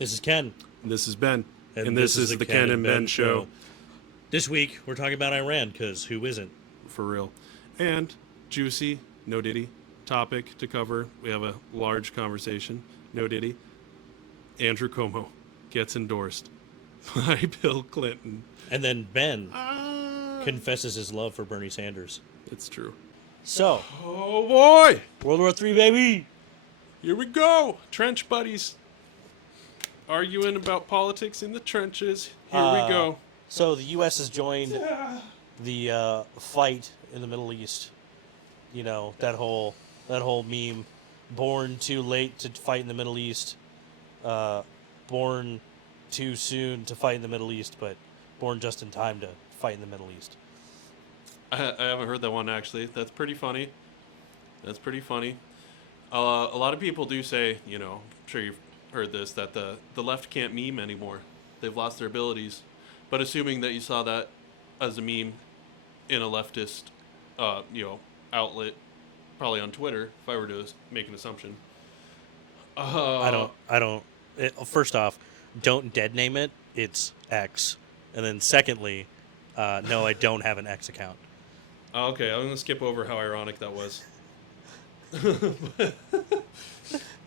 This is Ken. This is Ben. And this is the Ken and Ben Show. This week, we're talking about Iran, because who isn't? For real. And juicy, no diddy, topic to cover. We have a large conversation, no diddy. Andrew Cuomo gets endorsed by Bill Clinton. And then Ben confesses his love for Bernie Sanders. It's true. So, Oh boy! World War III, baby! Here we go! Trench buddies. Arguing about politics in the trenches. Here we go. So the U.S. has joined the fight in the Middle East. You know, that whole meme. Born too late to fight in the Middle East. Born too soon to fight in the Middle East, but born just in time to fight in the Middle East. I haven't heard that one, actually. That's pretty funny. A lot of people do say, you know, I'm sure you've heard this, that the left can't meme anymore. They've lost their abilities. But assuming that you saw that as a meme in a leftist, outlet, probably on Twitter, if I were to make an assumption. First off, don't dead name it. It's X. And then secondly, no, I don't have an X account. Okay, I'm going to skip over how ironic that was.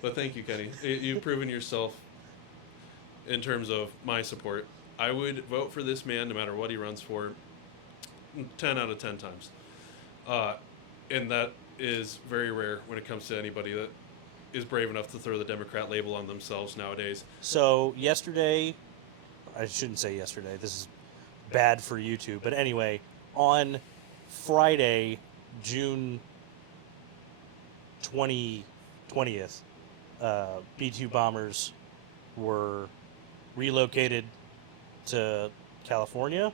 But thank you, Kenny. You've proven yourself in terms of my support. I would vote for this man no matter what he runs for 10 out of 10 times. And that is very rare when it comes to anybody that is brave enough to throw the Democrat label on themselves nowadays. So yesterday, I shouldn't say yesterday, this is bad for YouTube, but anyway, on Friday, June 20th, B-2 bombers were relocated to California,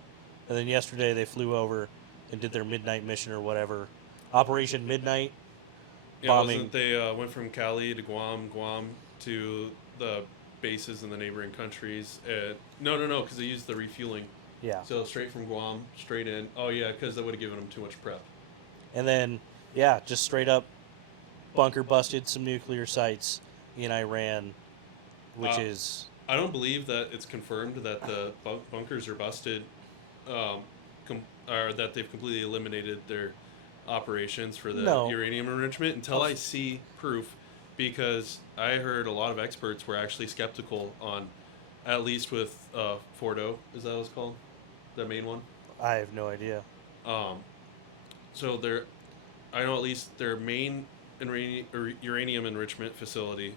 and then yesterday they flew over and did their midnight mission or whatever. Operation Midnight bombing. Wasn't they went from Cali to Guam to the bases in the neighboring countries? No, because they used the refueling. Yeah. So straight from Guam, straight in. Oh, yeah, because that would have given them too much prep. And then, yeah, just straight up bunker busted some nuclear sites in Iran, which is... I don't believe that it's confirmed that the bunkers are busted, or that they've completely eliminated their operations for the uranium enrichment until I see proof, because I heard a lot of experts were actually skeptical on, at least with Fordo, is that what it's called? The main one? I have no idea. So I know at least their main uranium enrichment facility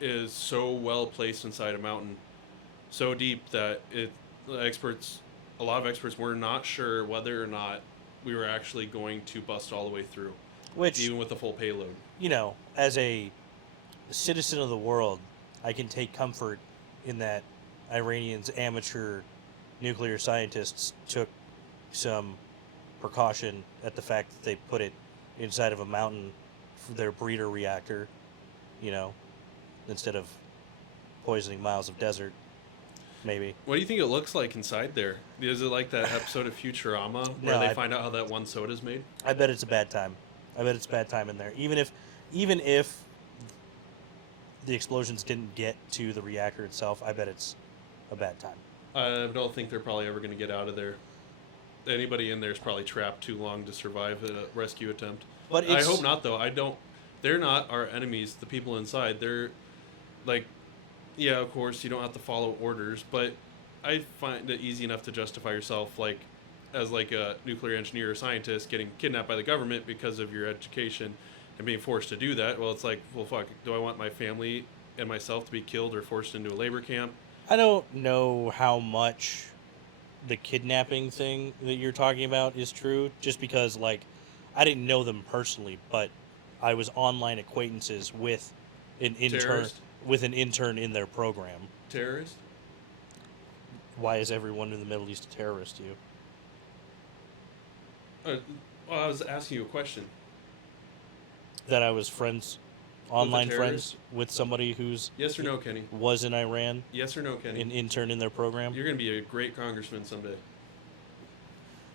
is so well placed inside a mountain, so deep that a lot of experts were not sure whether or not we were actually going to bust all the way through, even with the full payload. You know, as a citizen of the world, I can take comfort in that Iranians, amateur nuclear scientists, took some precaution at the fact that they put it inside of a mountain for their breeder reactor, you know, instead of poisoning miles of desert, maybe. What do you think it looks like inside there? Is it like that episode of Futurama where they find out how that one soda is made? I bet it's a bad time. I bet it's a bad time in there. Even if the explosions didn't get to the reactor itself, I bet it's a bad time. I don't think they're probably ever going to get out of there. Anybody in there is probably trapped too long to survive a rescue attempt. But I hope not, though. They're not our enemies, the people inside. They're like, yeah, of course, you don't have to follow orders, but I find it easy enough to justify yourself, like, as like a nuclear engineer or scientist getting kidnapped by the government because of your education and being forced to do that. Well, it's like, well, fuck, do I want my family and myself to be killed or forced into a labor camp? I don't know how much the kidnapping thing that you're talking about is true, just because, like, I didn't know them personally, but I was online acquaintances with an intern in their program. Terrorist? Why is everyone in the Middle East a terrorist to you? Well, I was asking you a question. That I was online friends with somebody who's... Yes or no, Kenny? Was in Iran. Yes or no, Kenny? An intern in their program. You're going to be a great congressman someday.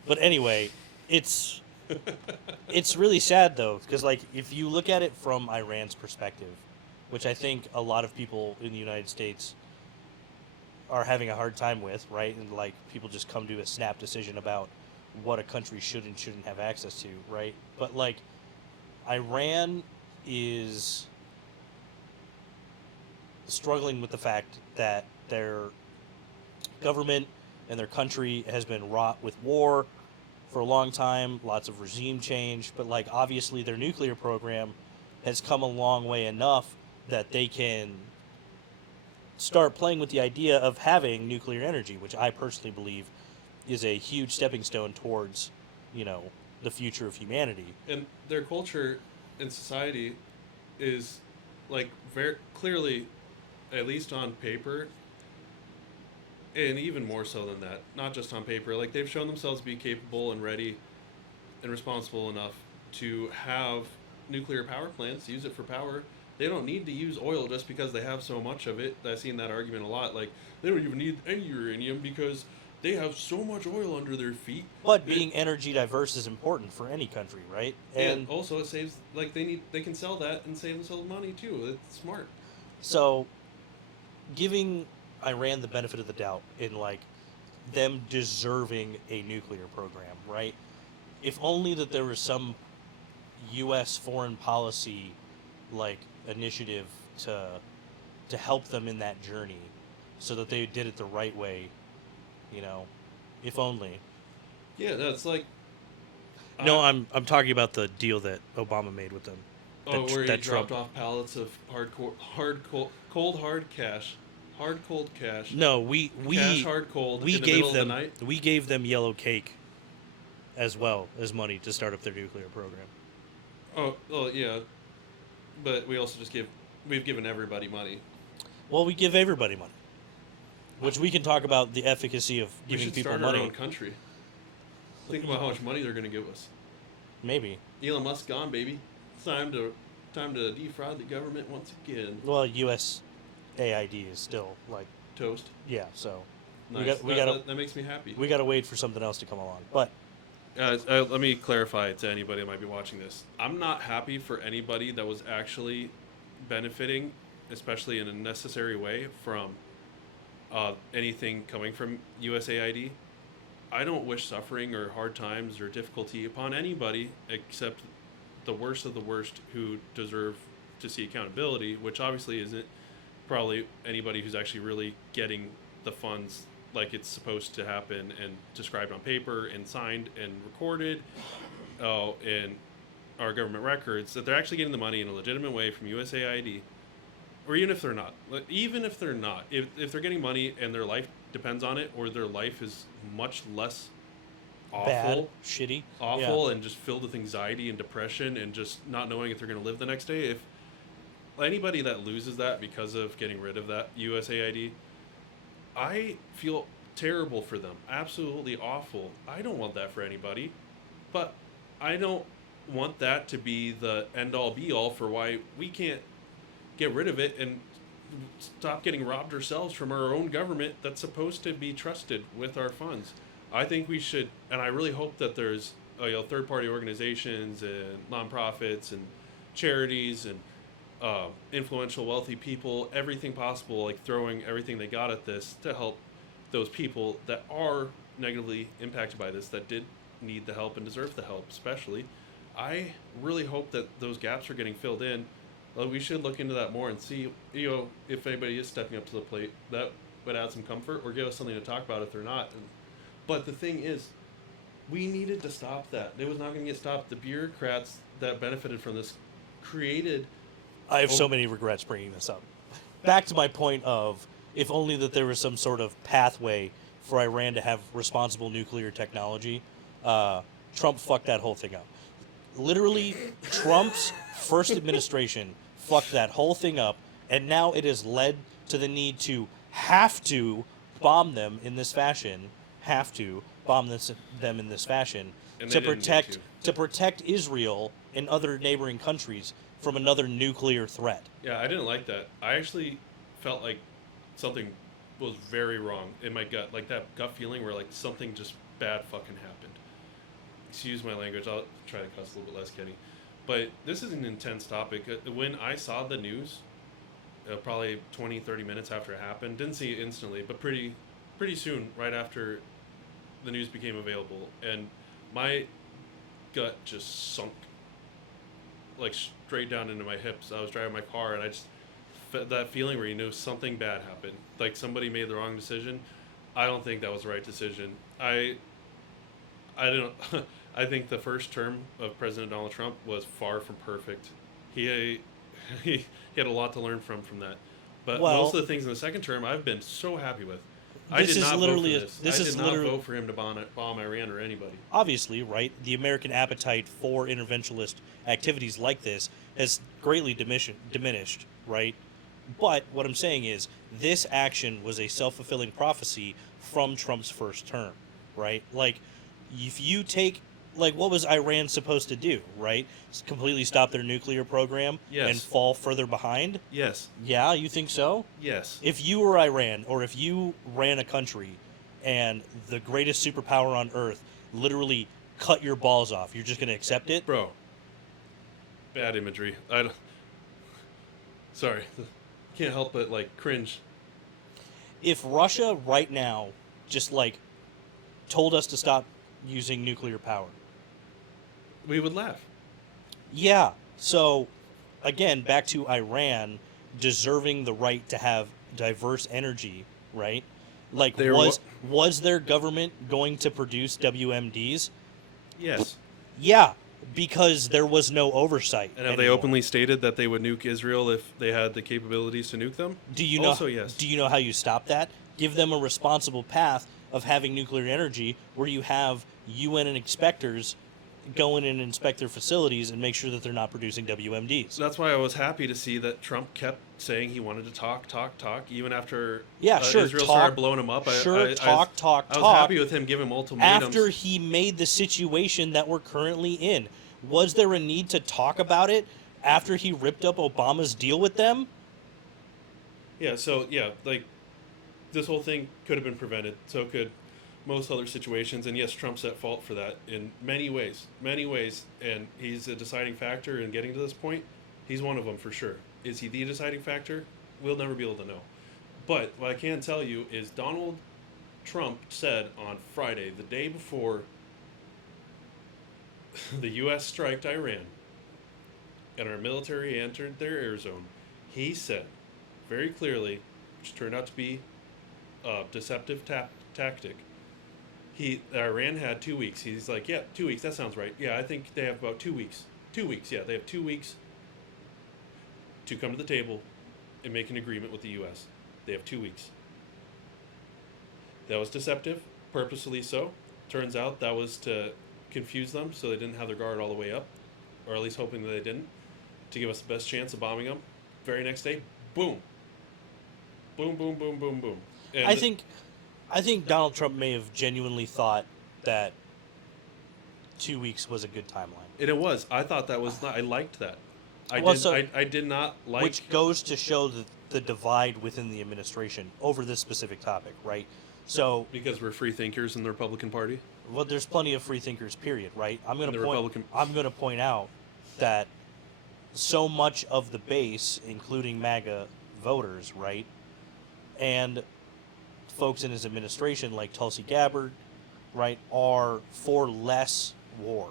But anyway, it's really sad, though, because, like, if you look at it from Iran's perspective, which I think a lot of people in the United States are having a hard time with, right? And like people just come to a snap decision about what a country should and shouldn't have access to, right? But like Iran is struggling with the fact that their government and their country has been wrought with war for a long time, lots of regime change, but like obviously their nuclear program has come a long way enough that they can start playing with the idea of having nuclear energy, which I personally believe is a huge stepping stone towards, you know, the future of humanity. And their culture and society is like very clearly, at least on paper, and even more so than that, not just on paper, like they've shown themselves to be capable and ready and responsible enough to have nuclear power plants, use it for power. They don't need to use oil just because they have so much of it. I've seen that argument a lot. Like, they don't even need any uranium because they have so much oil under their feet. But being energy diverse is important for any country, right? And also it saves, like, they can sell that and save themselves money too. It's smart. So, giving Iran the benefit of the doubt in like them deserving a nuclear program, right? If only that there was some U.S. foreign policy like initiative to help them in that journey, so that they did it the right way, you know. If only. Yeah, that's like. No, I'm talking about the deal that Obama made with them. Where he dropped off pallets of hard cash. Hard cold cash. No, cash hard cold. We in the gave middle them of the night. we gave them yellow cake, as well as money to start up their nuclear program. Oh yeah, but we also we've given everybody money. Well, we give everybody money, which we can talk about the efficacy of giving people money. We should start money. our own country. Think about how much money they're going to give us. Maybe. Elon Musk gone, baby. It's time to defraud the government once again. Well, U.S. AID is still like toast. Yeah, so nice. That makes me happy. We gotta wait for something else to come along. But let me clarify to anybody that might be watching this. I'm not happy for anybody that was actually benefiting, especially in a necessary way, from anything coming from USAID. I don't wish suffering or hard times or difficulty upon anybody except the worst of the worst who deserve to see accountability, which obviously isn't probably anybody who's actually really getting the funds like it's supposed to happen and described on paper and signed and recorded in our government records, that they're actually getting the money in a legitimate way from USAID. Or even if they're not. If they're getting money and their life depends on it, or their life is much less awful, bad, shitty, and just filled with anxiety and depression and just not knowing if they're going to live the next day, if anybody that loses that because of getting rid of that USAID, I feel terrible for them. Absolutely awful. I don't want that for anybody. But I don't want that to be the end-all be-all for why we can't get rid of it and stop getting robbed ourselves from our own government that's supposed to be trusted with our funds. I think we should, and I really hope that there's third-party organizations and nonprofits and charities and influential, wealthy people, everything possible, like throwing everything they got at this to help those people that are negatively impacted by this, that did need the help and deserve the help, especially. I really hope that those gaps are getting filled in. We should look into that more and see, if anybody is stepping up to the plate. That would add some comfort or give us something to talk about if they're not. But the thing is, we needed to stop that. It was not going to get stopped. The bureaucrats that benefited from this created... I have so many regrets bringing this up. Back to my point of, if only that there was some sort of pathway for Iran to have responsible nuclear technology, Trump fucked that whole thing up. Literally, Trump's first administration fucked that whole thing up, and now it has led to the need to have to bomb them in this fashion, them in this fashion to protect Israel and other neighboring countries from another nuclear threat. Yeah, I didn't like that. I actually felt like something was very wrong in my gut, like that gut feeling where like something just bad fucking happened. Excuse my language. I'll try to cuss a little bit less, Kenny. But this is an intense topic. When I saw the news, probably 20, 30 minutes after it happened. Didn't see it instantly, but pretty soon, right after the news became available, and my gut just sunk like straight down into my hips. I was driving my car, and I just that feeling where you know something bad happened, like somebody made the wrong decision. I don't think that was the right decision. I don't. I think the first term of President Donald Trump was far from perfect. He he had a lot to learn from that. But most of the things in the second term, I've been so happy with. I did not vote for this. I did not vote for him to bomb Iran or anybody. Obviously, right? The American appetite for interventionist activities like this has greatly diminished, right? But what I'm saying is, this action was a self-fulfilling prophecy from Trump's first term, right? Like, if you take, like, what was Iran supposed to do, right? Completely stop their nuclear program and fall further behind? Yes. Yeah, you think so? Yes. If you were Iran, or if you ran a country and the greatest superpower on earth literally cut your balls off, you're just going to accept it? Bro. Bad imagery. Sorry. Can't help but, like, cringe. If Russia right now just, like, told us to stop using nuclear power, we would laugh. Yeah. So, again, back to Iran deserving the right to have diverse energy, right? Like, was their government going to produce WMDs? Yes. Yeah, because there was no oversight. And have they openly stated that they would nuke Israel if they had the capabilities to nuke them? Do you know? Yes. Do you know how you stop that? Give them a responsible path of having nuclear energy, where you have UN and inspectors go in and inspect their facilities and make sure that they're not producing WMDs. That's why I was happy to see that Trump kept saying he wanted to talk, even after Israel started blowing him up. I was happy with him giving ultimatums. After he made the situation that we're currently in. Was there a need to talk about it after he ripped up Obama's deal with them? Yeah, so, like, this whole thing could have been prevented. So could most other situations, and yes, Trump's at fault for that in many ways, and he's a deciding factor in getting to this point. He's one of them for sure. Is he the deciding factor? We'll never be able to know. But what I can tell you is Donald Trump said on Friday, the day before the U.S. striked Iran and our military entered their air zone, he said very clearly, which turned out to be a deceptive tactic, Iran had 2 weeks. He's like, 2 weeks, that sounds right. Yeah, I think they have about 2 weeks. 2 weeks, yeah, they have 2 weeks to come to the table and make an agreement with the U.S. They have 2 weeks. That was deceptive, purposefully so. Turns out that was to confuse them so they didn't have their guard all the way up, or at least hoping that they didn't, to give us the best chance of bombing them. Very next day, boom. Boom, boom, boom, boom, boom. And I think Donald Trump may have genuinely thought that 2 weeks was a good timeline. And it was. I thought that was not. I liked that. I did not like. Which goes to show the divide within the administration over this specific topic, right? So because we're free thinkers in the Republican Party. Well, there's plenty of free thinkers, period, right? I'm going to point out that so much of the base, including MAGA voters, right, and folks in his administration like Tulsi Gabbard, right, are for less war,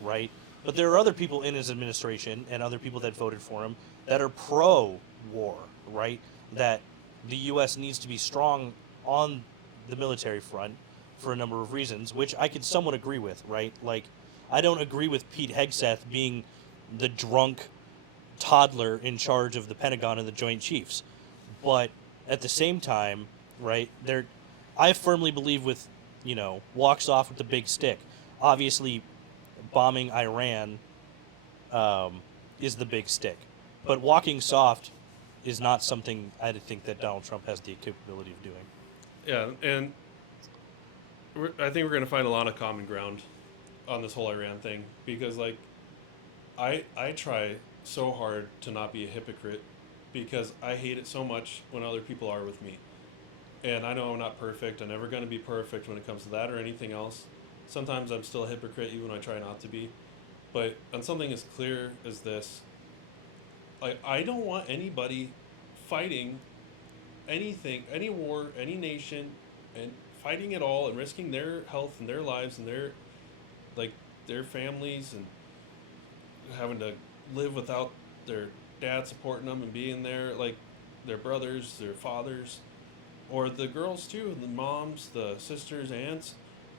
right? But there are other people in his administration and other people that voted for him that are pro-war, right? That the U.S. needs to be strong on the military front for a number of reasons, which I could somewhat agree with, right? Like, I don't agree with Pete Hegseth being the drunk toddler in charge of the Pentagon and the Joint Chiefs. But at the same time, right, I firmly believe with, walks off with the big stick. Obviously, bombing Iran is the big stick. But walking soft is not something I think that Donald Trump has the capability of doing. Yeah, and I think we're going to find a lot of common ground on this whole Iran thing because, like, I try so hard to not be a hypocrite because I hate it so much when other people are with me. And I know I'm not perfect. I'm never going to be perfect when it comes to that or anything else. Sometimes I'm still a hypocrite even when I try not to be. But on something as clear as this, like, I don't want anybody fighting anything, any war, any nation, and fighting it all and risking their health and their lives and their families and having to live without their dad supporting them and being there, like their brothers, their fathers, or the girls too, the moms, the sisters, aunts.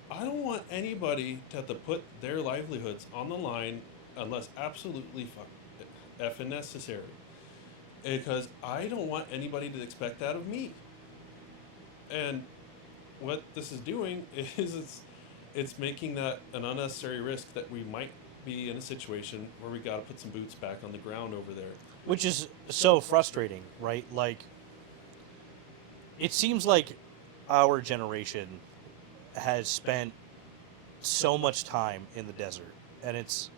I don't want anybody to have to put their livelihoods on the line unless absolutely effing necessary. Because I don't want anybody to expect that of me. And what this is doing is it's making that an unnecessary risk that we might be in a situation where we got to put some boots back on the ground over there. Which is so frustrating, right? Like, it seems like our generation has spent so much time in the desert, and it's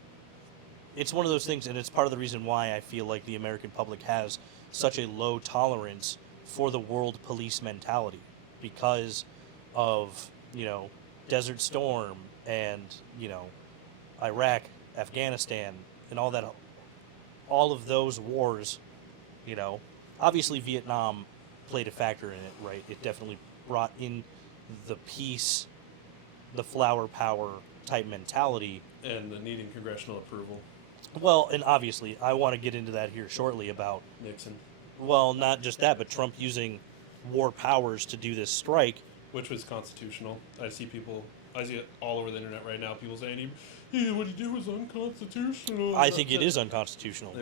one of those things, and it's part of the reason why I feel like the American public has such a low tolerance for the world police mentality, because of, Desert Storm and, Iraq, Afghanistan, and all of those wars. Obviously Vietnam played a factor in it, right? It definitely brought in the peace, the flower power type mentality. And the needing congressional approval. Well, and obviously, I want to get into that here shortly about Nixon. Well, not just that, but Trump using war powers to do this strike. Which was constitutional. I see it all over the internet right now, people saying, what he did was unconstitutional. I think it is unconstitutional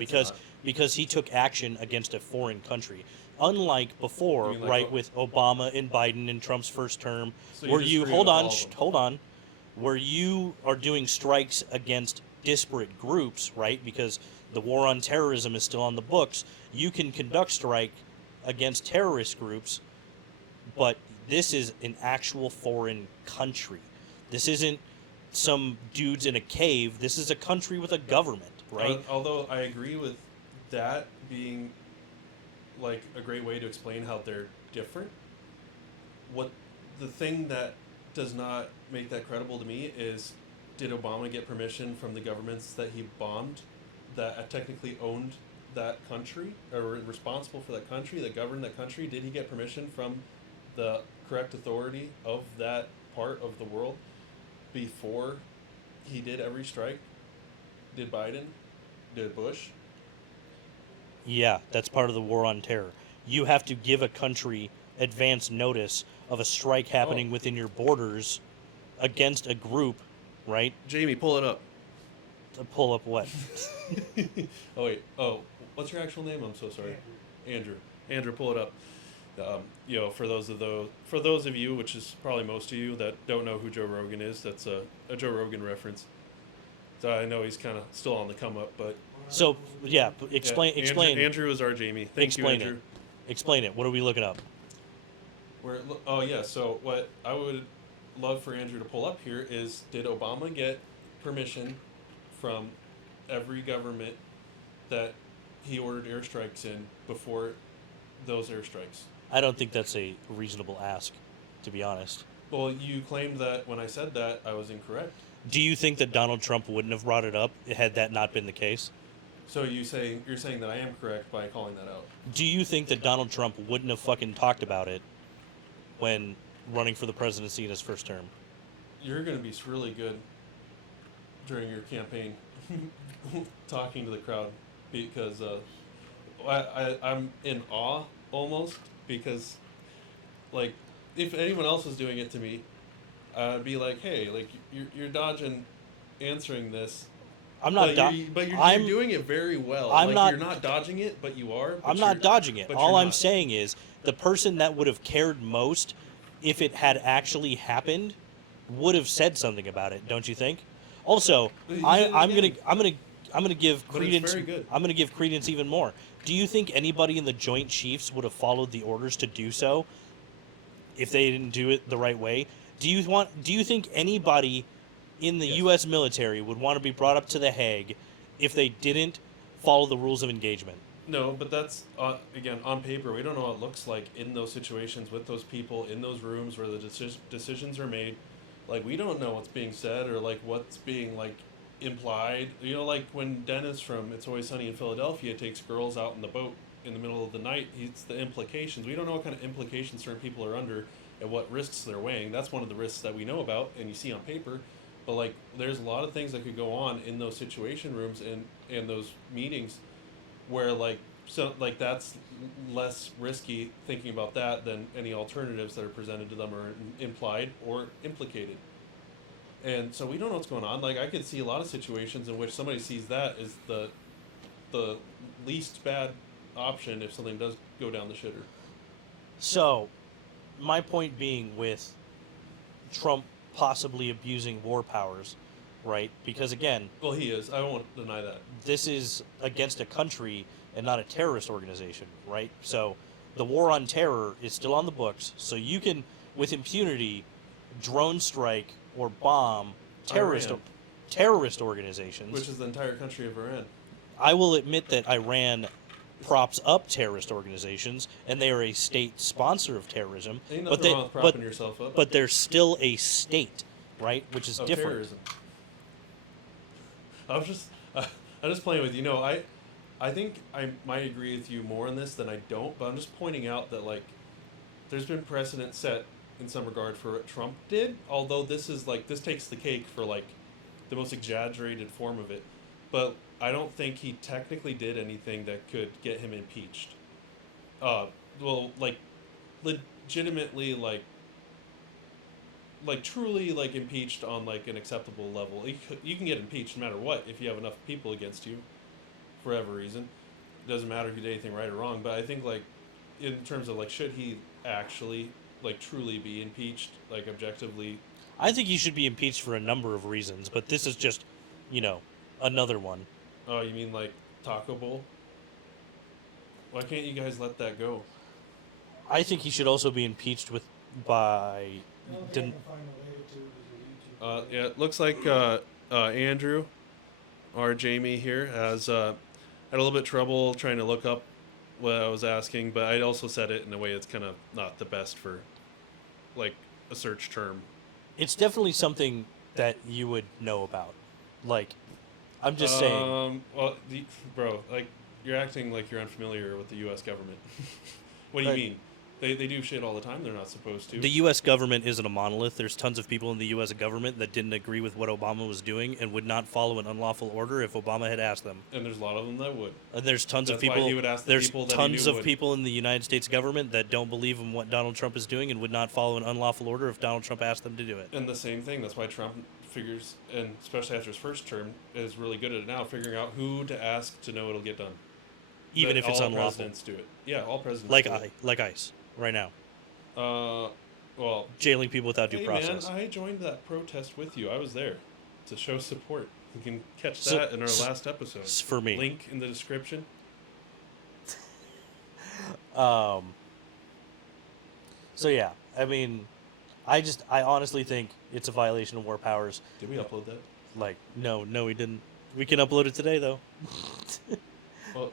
because he took action against a foreign country. Unlike before, with Obama and Biden in Trump's first term, so where you hold on, where you are doing strikes against disparate groups, right? Because the war on terrorism is still on the books. You can conduct strike against terrorist groups, but this is an actual foreign country. This isn't some dudes in a cave. This is a country with a government, right? Although I agree with that being like a great way to explain how they're different. What the thing that does not make that credible to me is, did Obama get permission from the governments that he bombed that technically owned that country or were responsible for that country, that governed that country? Did he get permission from the correct authority of that part of the world before he did every strike? Did Biden? Did Bush? Yeah, that's part of the war on terror. You have to give a country advance notice of a strike happening within your borders against a group, right? Jamie, pull it up. Pull up what? Oh, wait. Oh, what's your actual name? I'm so sorry. Andrew. Andrew, pull it up. For those of you, which is probably most of you, that don't know who Joe Rogan is, that's a Joe Rogan reference. So I know he's kind of still on the come up, but... So, yeah, explain. Andrew is our Jamie. Thank you, Andrew. Explain it. What are we looking up? So what I would love for Andrew to pull up here is, did Obama get permission from every government that he ordered airstrikes in before those airstrikes? I don't think that's a reasonable ask, to be honest. Well, you claimed that when I said that, I was incorrect. Do you think that Donald Trump wouldn't have brought it up had that not been the case? So you're saying that I am correct by calling that out? Do you think that Donald Trump wouldn't have fucking talked about it when running for the presidency in his first term? You're going to be really good during your campaign talking to the crowd, because I'm in awe almost, because like if anyone else was doing it to me, I'd be like, hey, like you're dodging answering this. I'm not but you're doing it very well. You're not dodging it, but you are. I'm not dodging it. All I'm saying is the person that would have cared most if it had actually happened would have said something about it, don't you think? Also, I'm gonna give credence. I'm gonna give credence even more. Do you think anybody in the Joint Chiefs would have followed the orders to do so if they didn't do it the right way? Do you think anybody in the U.S. military would want to be brought up to The Hague if they didn't follow the rules of engagement? No, but that's, again, on paper. We don't know what it looks like in those situations with those people in those rooms where the decisions are made. Like, we don't know what's being said or, like, what's being, like, implied. You know, like when Dennis from It's Always Sunny in Philadelphia takes girls out in the boat in the middle of the night. It's the implications. We don't know what kind of implications certain people are under and what risks they're weighing. That's one of the risks that we know about and you see on paper. But like, there's a lot of things that could go on in those situation rooms and those meetings, where like that's less risky thinking about that than any alternatives that are presented to them or implied or implicated. And so we don't know what's going on. Like, I could see a lot of situations in which somebody sees that as the least bad option if something does go down the shitter. So, my point being with Trump possibly abusing war powers, right? Because again, well, he is. I won't deny that. This is against a country and not a terrorist organization, right? So, the war on terror is still on the books. So you can, with impunity, drone strike or bomb terrorist organizations, which is the entire country of Iran. I will admit that Iran props up terrorist organizations, and they are a state sponsor of terrorism. Ain't nothing wrong with propping yourself up. But they're still a state, right? Which is different. Terrorism. I'm just playing with you. No, I think I might agree with you more on this than I don't. But I'm just pointing out that like, there's been precedent set in some regard for what Trump did. Although this takes the cake for like the most exaggerated form of it. But I don't think he technically did anything that could get him impeached. Well, like, legitimately, like truly, like, impeached on, like, an acceptable level. You can get impeached no matter what if you have enough people against you, for whatever reason. It doesn't matter if you did anything right or wrong, but I think, like, in terms of, like, should he actually, like, truly be impeached, like, objectively? I think he should be impeached for a number of reasons, but this is just, another one. Oh, you mean like Taco Bowl? Why can't you guys let that go? I think he should also be impeached by. Yeah, it looks like Andrew, or Jamie here, has had a little bit of trouble trying to look up what I was asking, but I also said it in a way that's kind of not the best for, like, a search term. It's definitely something that you would know about. Like, I'm just saying. Well, bro, like, you're acting like you're unfamiliar with the U.S. government. What do you mean? They do shit all the time they're not supposed to. The U.S. government isn't a monolith. There's tons of people in the U.S. government that didn't agree with what Obama was doing and would not follow an unlawful order if Obama had asked them. And there's a lot of them that would. And there's tons of people. Why he would ask the there's people that tons he knew of would. People in the United States government that don't believe in what Donald Trump is doing and would not follow an unlawful order if Donald Trump asked them to do it. And the same thing. That's why Trump figures, and especially after his first term, is really good at it now, figuring out who to ask to know it'll get done. Even if it's unlawful. All presidents do it. Yeah, all presidents like do it. Like ICE, right now. Well, jailing people without due process. Man, I joined that protest with you. I was there to show support. You can catch that in our last episode. For me. Link in the description. So yeah, I mean, I honestly think it's a violation of war powers. Did we upload that? Like, no, we didn't. We can upload it today though. Well,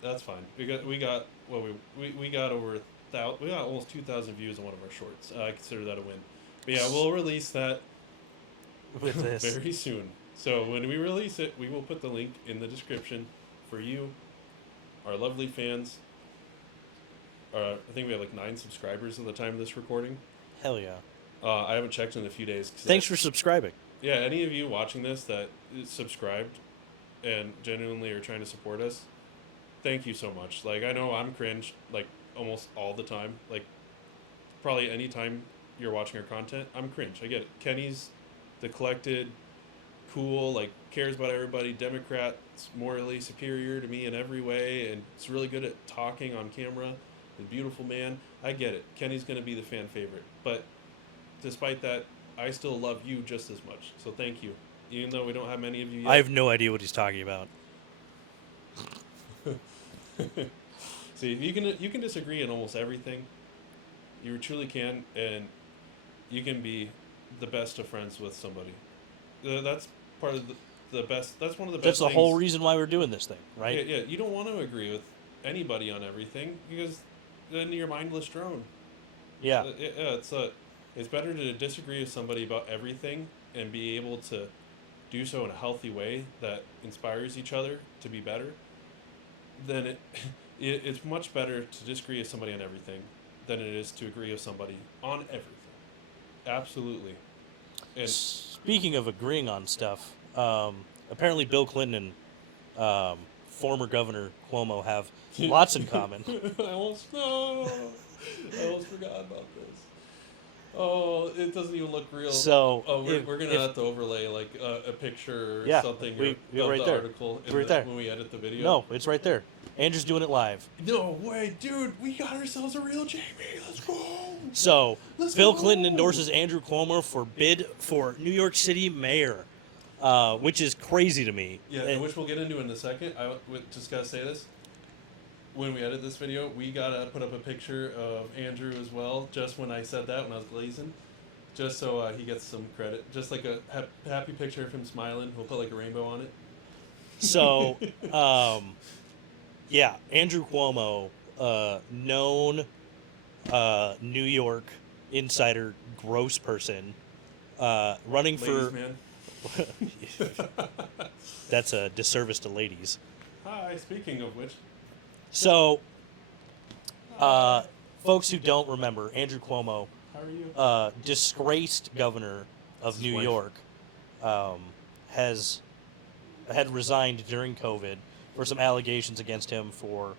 that's fine. We got over we got almost 2,000 views on one of our shorts. I consider that a win. But yeah, we'll release that with this very soon. So when we release it, we will put the link in the description for you, our lovely fans. I think we have like 9 subscribers at the time of this recording. Hell yeah. I haven't checked in a few days. Thanks for subscribing. Yeah, any of you watching this that is subscribed and genuinely are trying to support us, thank you so much. Like, I know I'm cringe, like, almost all the time. Like, probably any time you're watching our content, I'm cringe. I get it. Kenny's the collected, cool, like, cares about everybody, Democrat, morally superior to me in every way, and it's really good at talking on camera. A beautiful man. I get it. Kenny's going to be the fan favorite. But despite that, I still love you just as much. So thank you. Even though we don't have many of you yet. I have no idea what he's talking about. See, you can disagree on almost everything. You truly can, and you can be the best of friends with somebody. That's part of the best. That's one of the best. That's the things. whole reason why we're doing this thing, right? Yeah. You don't want to agree with anybody on everything because then you're a mindless drone. Yeah. It's better to disagree with somebody about everything and be able to do so in a healthy way that inspires each other to be better than It's much better to disagree with somebody on everything than it is to agree with somebody on everything. Absolutely. And speaking of agreeing on stuff, apparently Bill Clinton and former Governor Cuomo have lots in common. I almost forgot about this. Oh, it doesn't even look real. So we're gonna have to overlay like a picture or something of right the there. article right there. when we edit the video. No, it's right there. Andrew's doing it live. No way, dude! We got ourselves a real Jamie. Let's go. So Bill Clinton endorses Andrew Cuomo for bid for New York City mayor, which is crazy to me. Yeah, which we'll get into in a second. I just gotta say this. When we edit this video, we gotta put up a picture of Andrew as well. Just when I said that, when I was glazing, just so he gets some credit. Just like a happy picture of him smiling. We'll put like a rainbow on it. So, yeah, Andrew Cuomo, known New York insider, gross person, running Ladies, for. Man. That's a disservice to ladies. Hi. Speaking of which. So, folks who don't remember, Andrew Cuomo, how are you? Disgraced governor of New York, had resigned during COVID for some allegations against him for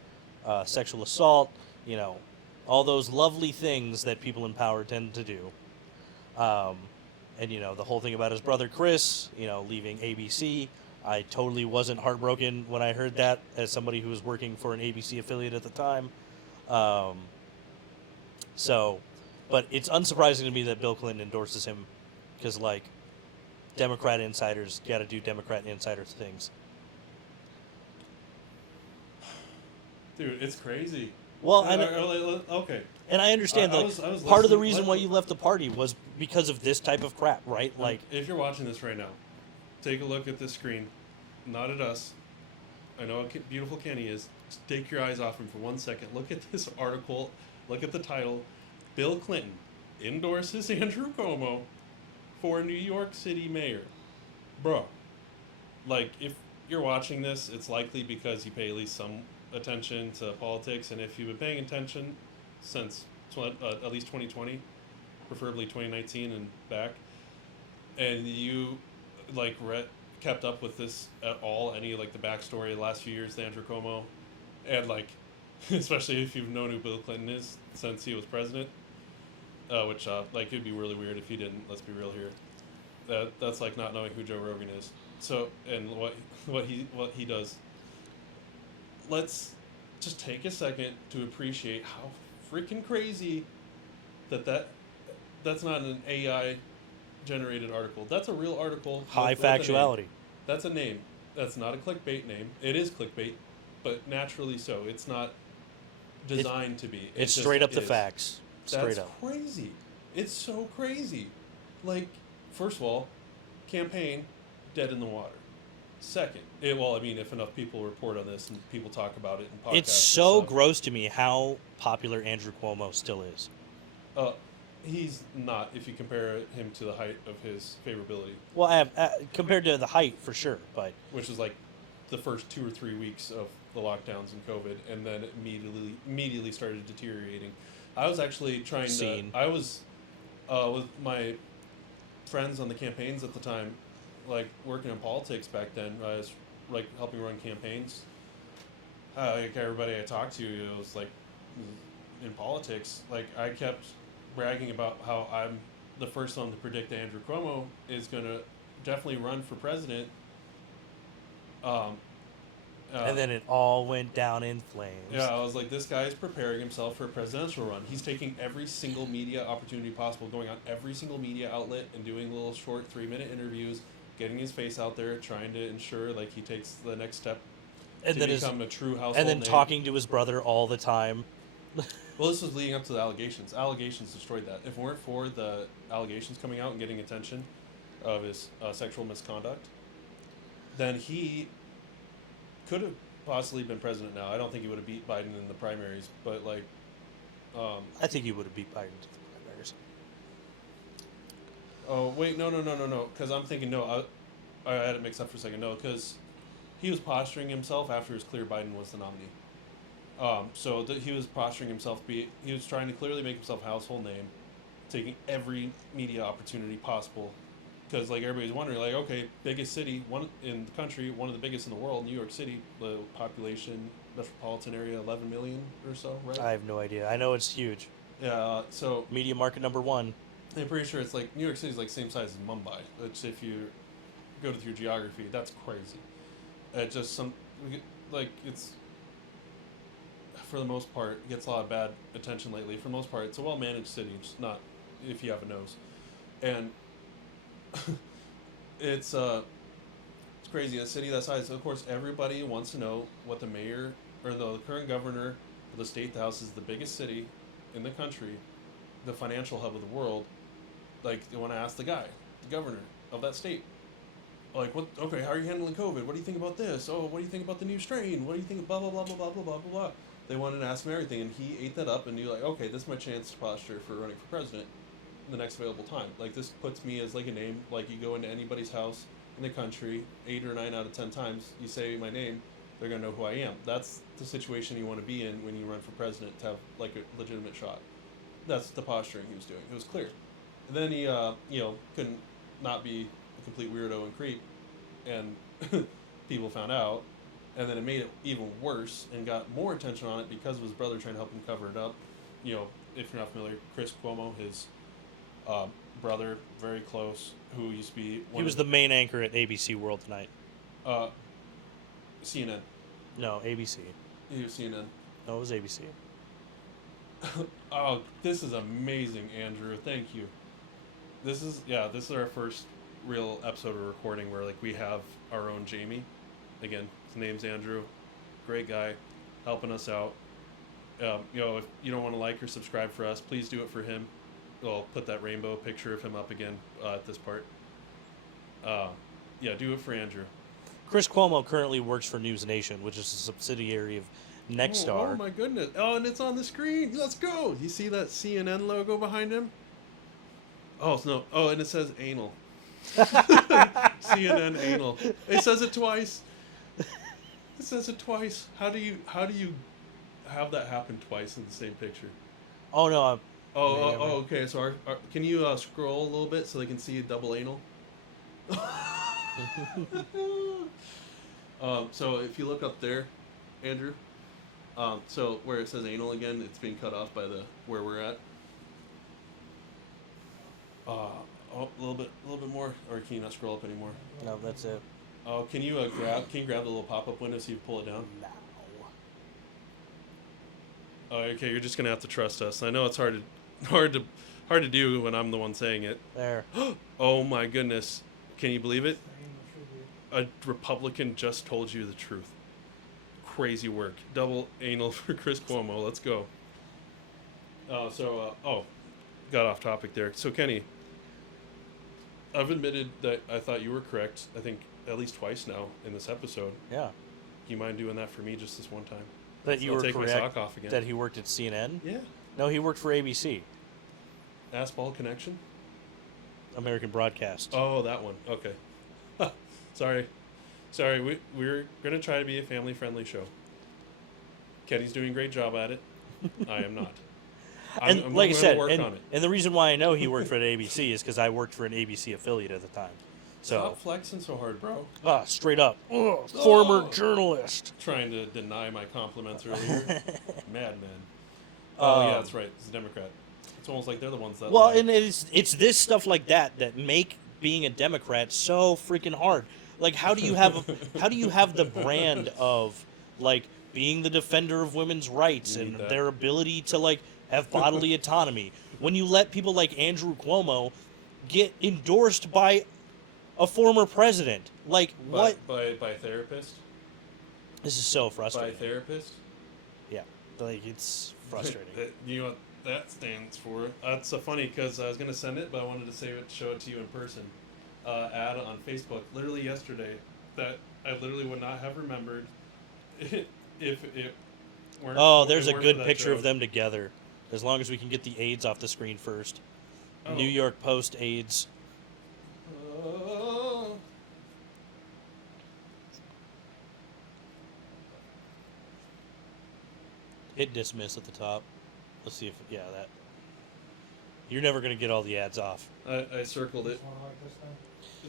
sexual assault. You know, all those lovely things that people in power tend to do. And you know, the whole thing about his brother Chris, you know, leaving ABC. I totally wasn't heartbroken when I heard that, as somebody who was working for an ABC affiliate at the time. But it's unsurprising to me that Bill Clinton endorses him, because, like, Democrat insiders got to do Democrat insider things. Dude, it's crazy. Well, okay. And I understand, I was part of the reason why you left the party was because of this type of crap, right? Like, if you're watching this right now, take a look at this screen, not at us. I know how beautiful Kenny is. Just take your eyes off him for 1 second. Look at this article. Look at the title. Bill Clinton endorses Andrew Cuomo for New York City mayor. Bro, like, if you're watching this, it's likely because you pay at least some attention to politics, and if you've been paying attention since at least 2020, preferably 2019 and back, and you like kept up with this at all, any like the backstory of the last few years to Andrew Cuomo, and like especially if you've known who Bill Clinton is since he was president, which like it'd be really weird if he didn't. Let's be real here. That's like not knowing who Joe Rogan is. So, and what he does. Let's just take a second to appreciate how freaking crazy that's not an AI generated article. That's a real article. High factuality. That's a name. That's not a clickbait name. It is clickbait, but naturally so. It's not designed to be. It's straight up the facts. Straight up. That's crazy. It's so crazy. Like, first of all, campaign dead in the water. Second, if enough people report on this and people talk about it in podcasts. It's so gross to me how popular Andrew Cuomo still is. He's not, if you compare him to the height of his favorability. Well, compared to the height, for sure, but which is like the first 2 or 3 weeks of the lockdowns and COVID, and then it immediately started deteriorating. I was actually I was with my friends on the campaigns at the time, like working in politics back then. I was like helping run campaigns. Like everybody I talked to, it was like in politics. Like I kept bragging about how I'm the first one to predict that Andrew Cuomo is going to definitely run for president. And then it all went down in flames. Yeah, I was like, this guy is preparing himself for a presidential run. He's taking every single media opportunity possible, going on every single media outlet and doing little short 3-minute interviews, getting his face out there, trying to ensure like he takes the next step to become a true household name. And then talking to his brother all the time. Well, this was leading up to the allegations. Allegations destroyed that. If it weren't for the allegations coming out and getting attention of his sexual misconduct, then he could have possibly been president now. I don't think he would have beat Biden in the primaries, but like... I think he would have beat Biden in the primaries. Oh, wait, no, because I'm thinking, no, I had it mixed up for a second. No, because he was posturing himself after it was clear Biden was the nominee. So he was posturing himself. He was trying to clearly make himself a household name, taking every media opportunity possible, because like everybody's wondering, like, okay, biggest city, one in the country, one of the biggest in the world, New York City, the population, metropolitan area, 11 million or so, right? I have no idea. I know it's huge. Yeah. So media market number one. I'm pretty sure it's like New York City's like same size as Mumbai, which if you go through geography, that's crazy. It just it's for the most part gets a lot of bad attention lately. For the most part, it's a well managed city, just not if you have a nose, and it's crazy. A city that size, of course, everybody wants to know what the mayor or the current governor of the state house is the biggest city in the country, the financial hub of the world. Like they want to ask the guy, the governor of that state, like, what? Okay, how are you handling COVID? What do you think about this? Oh, what do you think about the new strain? What do you think? Blah blah blah blah blah blah blah blah blah. They wanted to ask him everything, and he ate that up and knew, like, okay, this is my chance to posture for running for president in the next available time. Like, this puts me as like a name. Like, you go into anybody's house in the country, 8 or 9 out of 10 times, you say my name, they're gonna know who I am. That's the situation you want to be in when you run for president to have like a legitimate shot. That's the posturing he was doing. It was clear. And then he, couldn't not be a complete weirdo and creep, and people found out, and then it made it even worse and got more attention on it because of his brother trying to help him cover it up. You know, if you're not familiar, Chris Cuomo, his brother, very close, who used to be he was the main anchor at ABC World Tonight. CNN. No, ABC. He was CNN. No, it was ABC. Oh, this is amazing, Andrew. Thank you. This is our first real episode of recording where like we have our own Jamie. Again, his name's Andrew. Great guy, helping us out. If you don't want to like or subscribe for us, please do it for him. I'll put that rainbow picture of him up again at this part. Do it for Andrew. Chris Cuomo currently works for News Nation, which is a subsidiary of Nexstar. Oh my goodness. Oh, and it's on the screen. Let's go. You see that CNN logo behind him? Oh, no. Oh, and it says anal. CNN anal. It says it twice. It says it twice. How do you have that happen twice in the same picture? Oh, no. Okay. So can you scroll a little bit so they can see double anal? So if you look up there, Andrew, so where it says anal again, it's being cut off by where we're at. A little bit more, or can you not scroll up anymore? No, that's it. Oh, can you grab the little pop-up window so you pull it down? No. Oh, okay. You're just gonna have to trust us. I know it's hard to do when I'm the one saying it. There. Oh my goodness! Can you believe it? A Republican just told you the truth. Crazy work. Double anal for Chris Cuomo. Let's go. Got off topic there. So Kenny, I've admitted that I thought you were correct. I think at least twice now in this episode. Yeah. Do you mind doing that for me just this one time? That you I'll were take correct. My sock off again. That he worked at CNN. Yeah. No, he worked for ABC. Assball Connection. American Broadcast. Oh, that one. Okay. Sorry. We're gonna try to be a family-friendly show. Kenny's doing a great job at it. I am not. I'm like I said, and the reason why I know he worked for an ABC is because I worked for an ABC affiliate at the time. So stop flexing so hard, bro. Straight up. Former journalist. Trying to deny my compliments earlier. Madman. Oh, yeah, that's right. He's a Democrat. It's almost like they're the ones that lie. And it's this stuff like that make being a Democrat so freaking hard. Like, how do you have the brand of like being the defender of women's rights and their ability to like have bodily autonomy when you let people like Andrew Cuomo get endorsed by a former president? Like, what? By a therapist? This is so frustrating. By a therapist? Yeah. Like, it's frustrating. You know what that stands for? It's funny because I was going to send it, but I wanted to show it to you in person. Ad on Facebook literally yesterday that I literally would not have remembered if it weren't. Oh, there's a good picture of them together. As long as we can get the AIDS off the screen first. Oh. New York Post AIDS. Hit dismiss at the top. Let's see if that. You're never gonna get all the ads off. I circled it.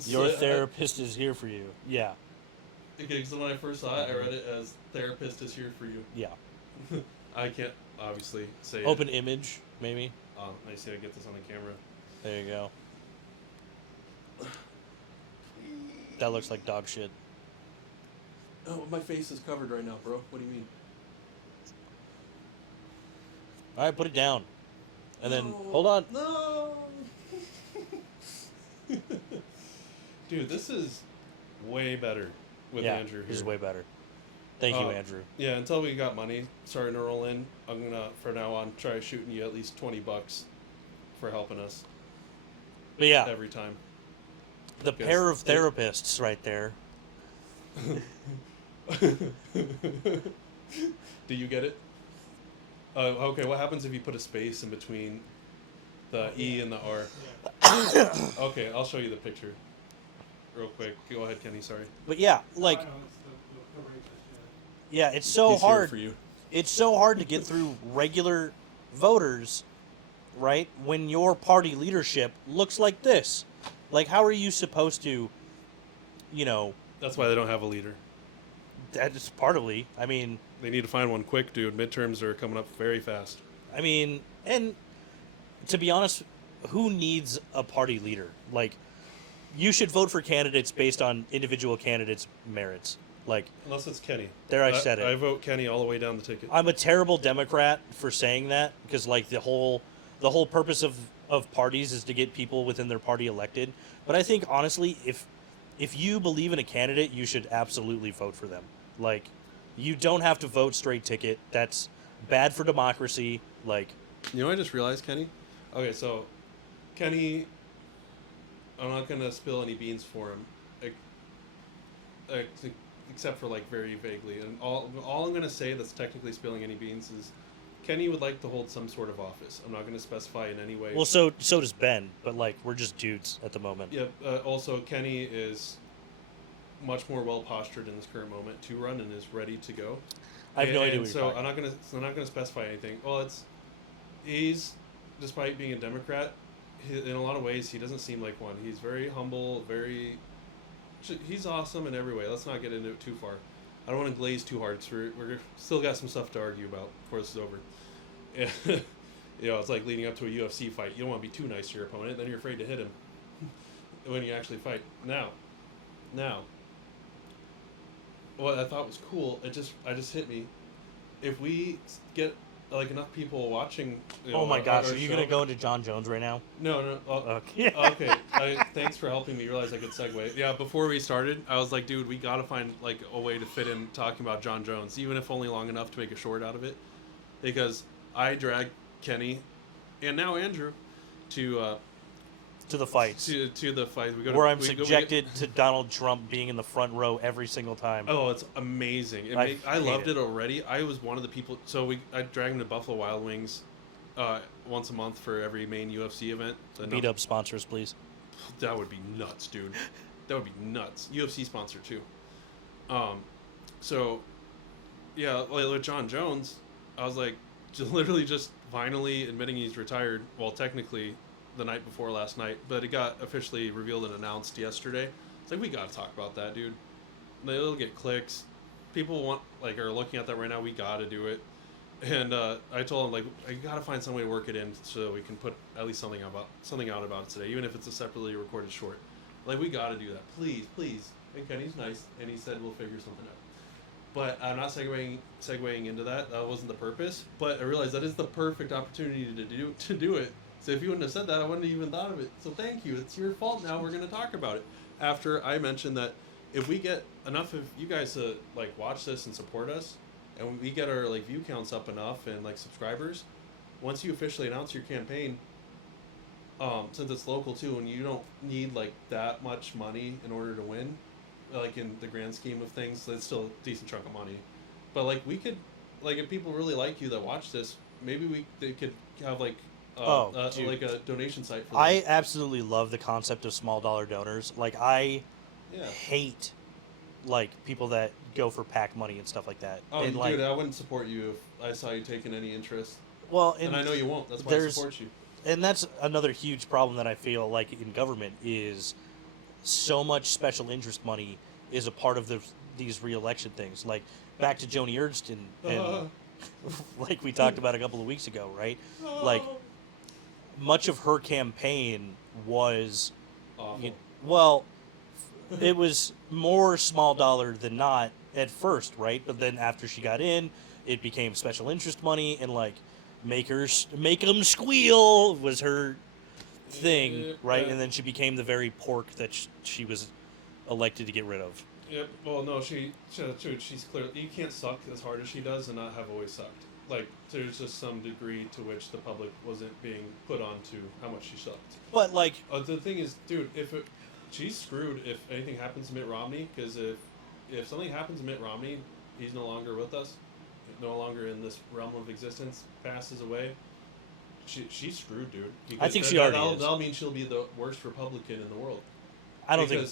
Your therapist is here for you. Yeah. Okay, so when I first saw it, I read it as "therapist is here for you." Yeah. I can't obviously say. Open image, maybe. I see. I get this on the camera. There you go. That looks like dog shit. Oh, my face is covered right now, bro. What do you mean? All right, put it down, and then hold on. No. Dude, this is way better with Andrew here. This is way better. Thank you, Andrew. Yeah, until we got money starting to roll in, I'm gonna from now on try shooting you at least $20 for helping us. But yeah, every time. The pair of therapists right there. Do you get it? Okay, what happens if you put a space in between the E and the R? Okay, I'll show you the picture real quick. Go ahead, Kenny, sorry. But yeah, like... Yeah, it's so hard. For you. It's so hard to get through regular voters, right? When your party leadership looks like this. Like, how are you supposed to, That's why they don't have a leader. That's partly. I mean... They need to find one quick, dude. Midterms are coming up very fast. I mean, and to be honest, who needs a party leader? Like, you should vote for candidates based on individual candidates' merits. Like, unless it's Kenny. There, I said it. I vote Kenny all the way down the ticket. I'm a terrible Democrat for saying that because, like, the whole purpose of parties is to get people within their party elected. But I think honestly, if you believe in a candidate, you should absolutely vote for them. Like, you don't have to vote straight ticket. That's bad for democracy. Like, you know what I just realized, Kenny? Okay, so Kenny, I'm not gonna spill any beans for him, except for like very vaguely. And all I'm gonna say that's technically spilling any beans is Kenny would like to hold some sort of office. I'm not gonna specify in any way. Well, so does Ben, but like we're just dudes at the moment. Yeah. Also, Kenny is much more well postured in this current moment to run and is ready to go. I have no idea. So I'm not gonna specify anything. Well, he's despite being a Democrat, in a lot of ways he doesn't seem like one. He's very humble, he's awesome in every way. Let's not get into it too far. I don't want to glaze too hard. So we're still got some stuff to argue about before this is over. It's like leading up to a UFC fight. You don't want to be too nice to your opponent, then you're afraid to hit him when you actually fight. Now, what I thought was cool, it just hit me. If we get like enough people watching, oh my gosh, are you gonna go into John Jones right now? No. Okay. Okay. Thanks for helping me realize I could segue. Yeah, before we started, I was like, dude, we gotta find like a way to fit in talking about John Jones, even if only long enough to make a short out of it, because I dragged Kenny, and now Andrew, to the fights. To the fight. Where I'm subjected to Donald Trump being in the front row every single time. Oh, it's amazing. I loved it already. I was one of the people. So I drag him to Buffalo Wild Wings once a month for every main UFC event. Meet up sponsors, please. That would be nuts, dude. That would be nuts. UFC sponsor, too. So, yeah, with John Jones, I was like, literally just finally admitting he's retired. Well, technically the night before last night, but it got officially revealed and announced yesterday. It's like, we gotta talk about that, dude. It'll get clicks. People are looking at that right now. We gotta do it. And I told him, like, I gotta find some way to work it in so we can put at least something out about it today, even if it's a separately recorded short. Like, we gotta do that, please. And Kenny's nice, and he said we'll figure something out. But I'm not segueing into that. That wasn't the purpose. But I realized that is the perfect opportunity to do it. So if you wouldn't have said that, I wouldn't have even thought of it. So thank you. It's your fault now. We're going to talk about it. After I mentioned that if we get enough of you guys to watch this and support us, and we get our view counts up enough and subscribers, once you officially announce your campaign, since it's local too, and you don't need that much money in order to win, in the grand scheme of things, it's still a decent chunk of money. But we could, if people really like you that watch this, maybe they could have a donation site for them. I absolutely love the concept of small dollar donors. I hate people that go for PAC money and stuff like that. Oh, and dude, I wouldn't support you if I saw you taking any interest. Well, and I know you won't. That's why I support you. And that's another huge problem that I feel like in government is so much special interest money is a part of these re-election things. Like back to Joni Ernst and like we talked about a couple of weeks ago, right? Like much of her campaign was, well, it was more small dollar than not at first, right? But then after she got in, it became special interest money and like make them squeal was her thing, right? And then she became the very pork that she was elected to get rid of. Yep. Well, no, she's clearly, you can't suck as hard as she does and not have always sucked. Like, there's just some degree to which the public wasn't being put on to how much she sucked. But like, the thing is, dude, she's screwed if anything happens to Mitt Romney, because if something happens to Mitt Romney, he's no longer with us, no longer in this realm of existence, passes away. She's screwed, dude. I think she already is. That'll mean she'll be the worst Republican in the world. I don't think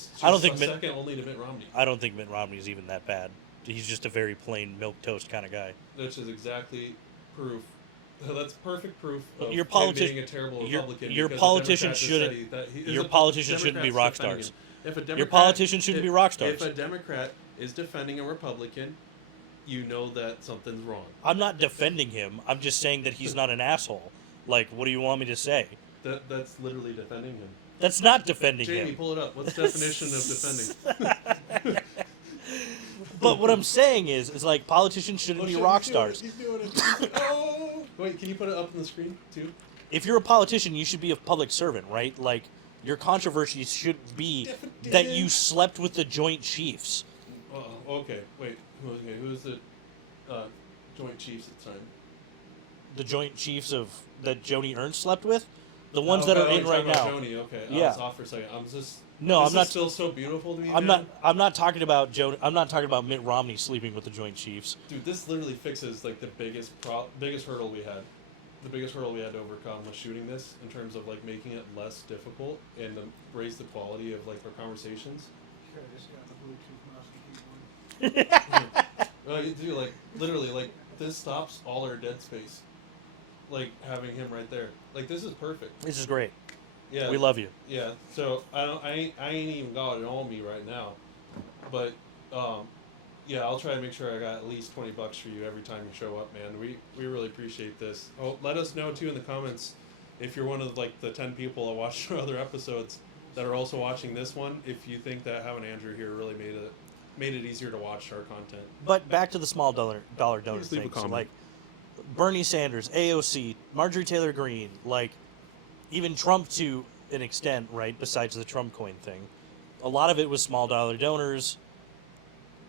second only to Mitt Romney. I don't think Mitt Romney is even that bad. He's just a very plain milquetoast kind of guy. Which is exactly proof. That's perfect proof of your being a terrible Republican. Your politicians shouldn't be rock stars. Your politicians shouldn't be rock stars. If a Democrat is defending a Republican, you know that something's wrong. I'm not defending him. I'm just saying that he's not an asshole. Like, what do you want me to say? That's literally defending him. That's not defending him. Jamie, pull it up. What's the definition of defending? But what I'm saying is like politicians shouldn't be rock stars. He's doing it. Oh! Wait, can you put it up on the screen too? If you're a politician, you should be a public servant, right? Like, your controversy should be that you slept with the Joint Chiefs. Okay. Wait. Who's the Joint Chiefs at the time? The Joint Chiefs that Joni Ernst slept with? The ones that are in right now. Joni, okay. Yeah. I was off for a second. I'm not still so beautiful to me. I'm not talking about Joni. I'm not talking about Mitt Romney sleeping with the Joint Chiefs. Dude, this literally fixes like the biggest hurdle we had. The biggest hurdle we had to overcome was shooting this in terms of like making it less difficult and raise the quality of like our conversations. Sure, I just got the Bluetooth mouse and keyboard. Dude, like literally, like this stops all our dead space. Like having him right there, like this is perfect. This is great. Yeah, we love you. Yeah, so I ain't even got it on me right now, but yeah, I'll try to make sure I got at least $20 for you every time you show up, man. We really appreciate this. Oh, let us know too in the comments if you're one of like the 10 people that watched our other episodes that are also watching this one. If you think that having Andrew here really made it easier to watch our content. But back to the small dollar donor thing. So like Bernie Sanders, AOC, Marjorie Taylor Greene, like even Trump to an extent, right? Besides the Trump coin thing, a lot of it was small dollar donors,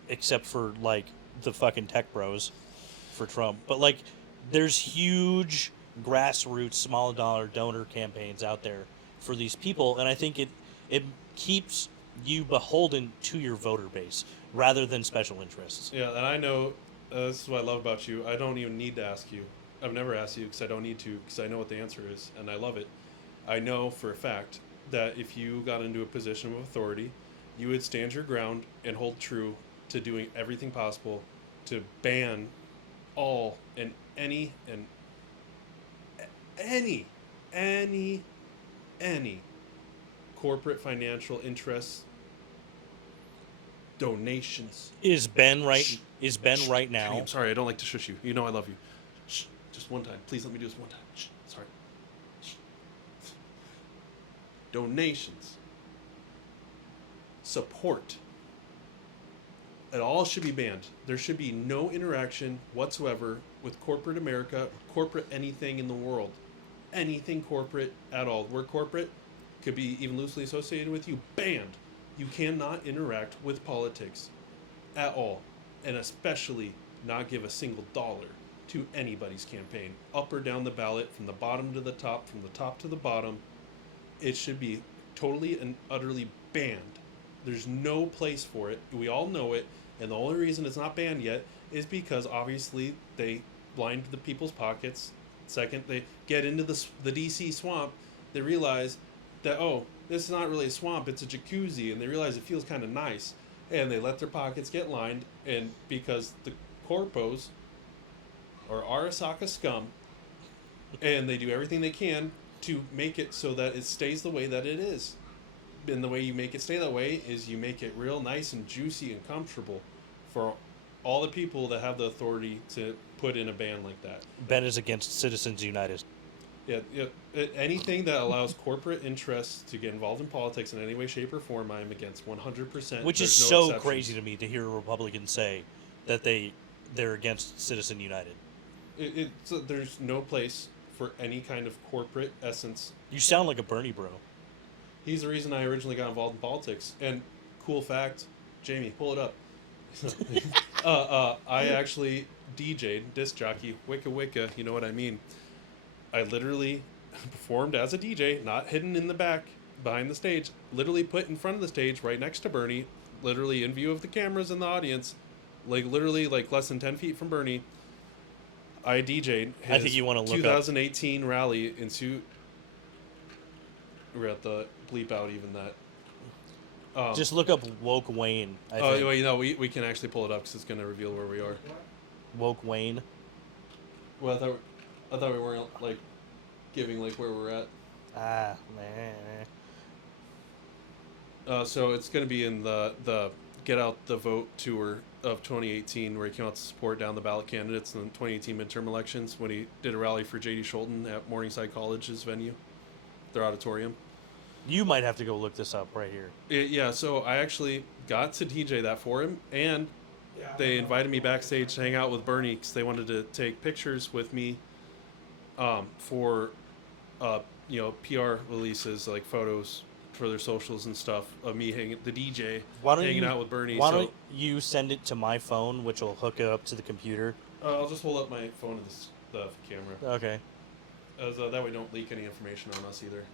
except for like the fucking tech bros for Trump. But like, there's huge grassroots small dollar donor campaigns out there for these people, and I think it keeps you beholden to your voter base rather than special interests. Yeah, and I know this is what I love about you. I don't even need to ask you. I've never asked you because I don't need to, because I know what the answer is, and I love it. I know for a fact that if you got into a position of authority, you would stand your ground and hold true to doing everything possible to ban all and any corporate financial interests, donations. Is Ben right now? Jenny, I'm sorry, I don't like to shush you. You know I love you. Shh, just one time. Please let me do this one time. Shh, sorry. Shh. Donations. Support. It all should be banned. There should be no interaction whatsoever with corporate America, corporate anything in the world. Anything corporate at all. Word corporate could be even loosely associated with you. Banned. You cannot interact with politics at all. And especially not give a single dollar to anybody's campaign. Up or down the ballot, from the bottom to the top, from the top to the bottom. It should be totally and utterly banned. There's no place for it. We all know it. And the only reason it's not banned yet is because obviously they blind the people's pockets. Second, they get into the DC swamp. They realize that, oh, this is not really a swamp, it's a jacuzzi. And they realize it feels kind of nice. and they let their pockets get lined, and because the corpos are Arasaka scum, and they do everything they can to make it so that it stays the way that it is. And the way you make it stay that way is you make it real nice and juicy and comfortable for all the people that have the authority to put in a ban like that. Ben is against Citizens United. Yeah, anything that allows corporate interests to get involved in politics in any way, shape, or form, I'm against 100%. Which is so crazy to me to hear a Republican say that they're against Citizen United. There's no place for any kind of corporate essence. You sound like a Bernie bro. He's the reason I originally got involved in politics. And cool fact, Jamie, pull it up. I actually DJ'd, disc jockey, wicca, you know what I mean. I literally performed as a DJ, not hidden in the back, behind the stage, literally put in front of the stage, right next to Bernie, literally in view of the cameras and the audience, literally less than 10 feet from Bernie. I DJ'd his I think you want to look 2018 rally in suit. We're at the bleep out even that. Just look up Woke Wayne. We can actually pull it up because it's going to reveal where we are. Woke Wayne. Well, I thought we weren't giving where we're at. Ah, man. So it's going to be in the Get Out the Vote tour of 2018, where he came out to support down the ballot candidates in the 2018 midterm elections when he did a rally for J.D. Scholten at Morningside College's venue, their auditorium. You might have to go look this up right here. So I actually got to DJ that for him, and they invited me backstage to hang out with Bernie because they wanted to take pictures with me for PR releases, photos for their socials and stuff of me hanging out with Bernie. Why don't you send it to my phone, which will hook it up to the computer? I'll just hold up my phone to the camera. Okay. As that way don't leak any information on us either.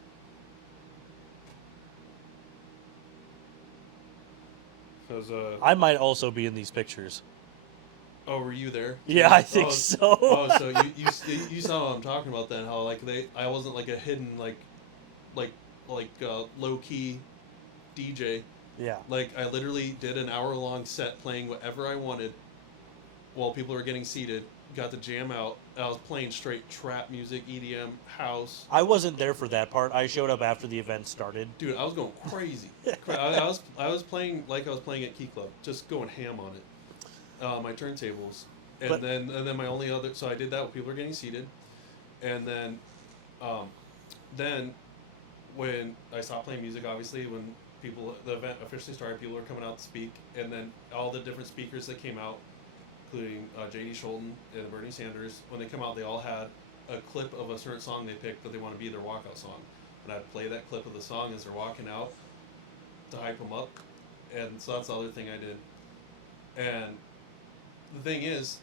I might also be in these pictures. Oh, were you there? Yeah, I think so. So you saw what I'm talking about then? How I wasn't a hidden low key DJ. Yeah. I literally did an hour-long set playing whatever I wanted while people were getting seated. Got the jam out. I was playing straight trap music, EDM, house. I wasn't there for that part. I showed up after the event started. Dude, I was going crazy. I was playing like I was playing at Key Club, just going ham on it. My turntables, and then my only other. So I did that when people were getting seated, and then when I stopped playing music, obviously when the event officially started, people were coming out to speak, and then all the different speakers that came out, including J.D. Scholten and Bernie Sanders, when they come out, they all had a clip of a certain song they picked that they want to be their walkout song. And I'd play that clip of the song as they're walking out to hype them up. And so that's the other thing I did. And the thing is,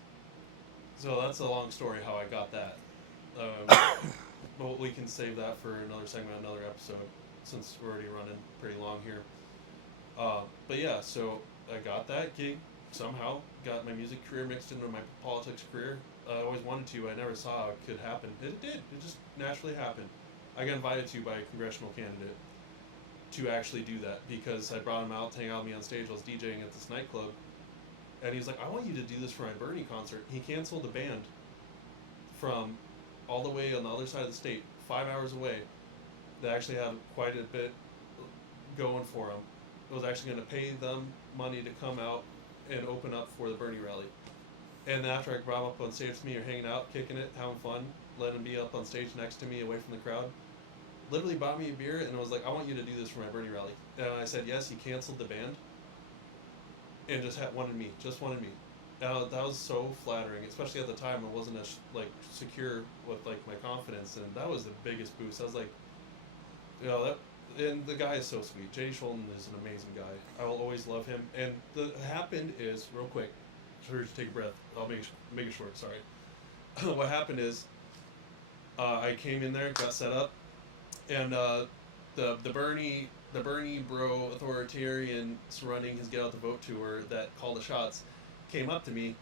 so that's a long story how I got that. But we can save that for another segment, another episode, since we're already running pretty long here. But yeah, so I got that gig. Somehow got my music career mixed into my politics career. I always wanted to. I never saw it could happen. It did. It just naturally happened. I got invited to by a congressional candidate to actually do that because I brought him out to hang out with me on stage. I was DJing at this nightclub, and he was like, "I want you to do this for my Bernie concert." He canceled the band from all the way on the other side of the state, 5 hours away. They actually had quite a bit going for them. It was actually going to pay them money to come out and open up for the Bernie rally. And after I brought him up on stage with me, or hanging out, kicking it, having fun, let him be up on stage next to me, away from the crowd, literally bought me a beer and was like, "I want you to do this for my Bernie rally." And I said yes. He canceled the band and just wanted me. That was so flattering, especially at the time. I wasn't as secure with my confidence, and that was the biggest boost. I was like, and the guy is so sweet. J.D. Scholten is an amazing guy. I will always love him. And what happened is, real quick, sure, take a breath. I'll make it short. Sorry. What happened is, I came in there, got set up, and the Bernie bro authoritarian running his Get Out the Vote tour that called the shots came up to me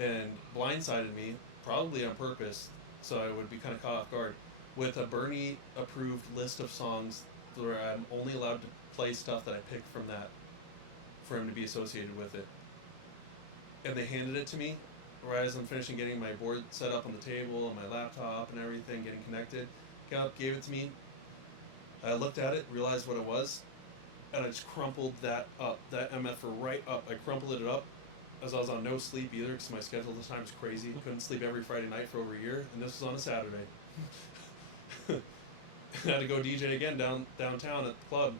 and blindsided me, probably on purpose, so I would be kind of caught off guard, with a Bernie approved list of songs where I'm only allowed to play stuff that I picked from that for him to be associated with it. And they handed it to me right as I'm finishing getting my board set up on the table and my laptop and everything, getting connected. Got up, gave it to me. I looked at it, realized what it was, and I just crumpled that up, that MFR right up. I crumpled it up as I was on no sleep either, because my schedule at the time was crazy. Couldn't sleep every Friday night for over a year, and this was on a Saturday. I had to go DJ again downtown at the club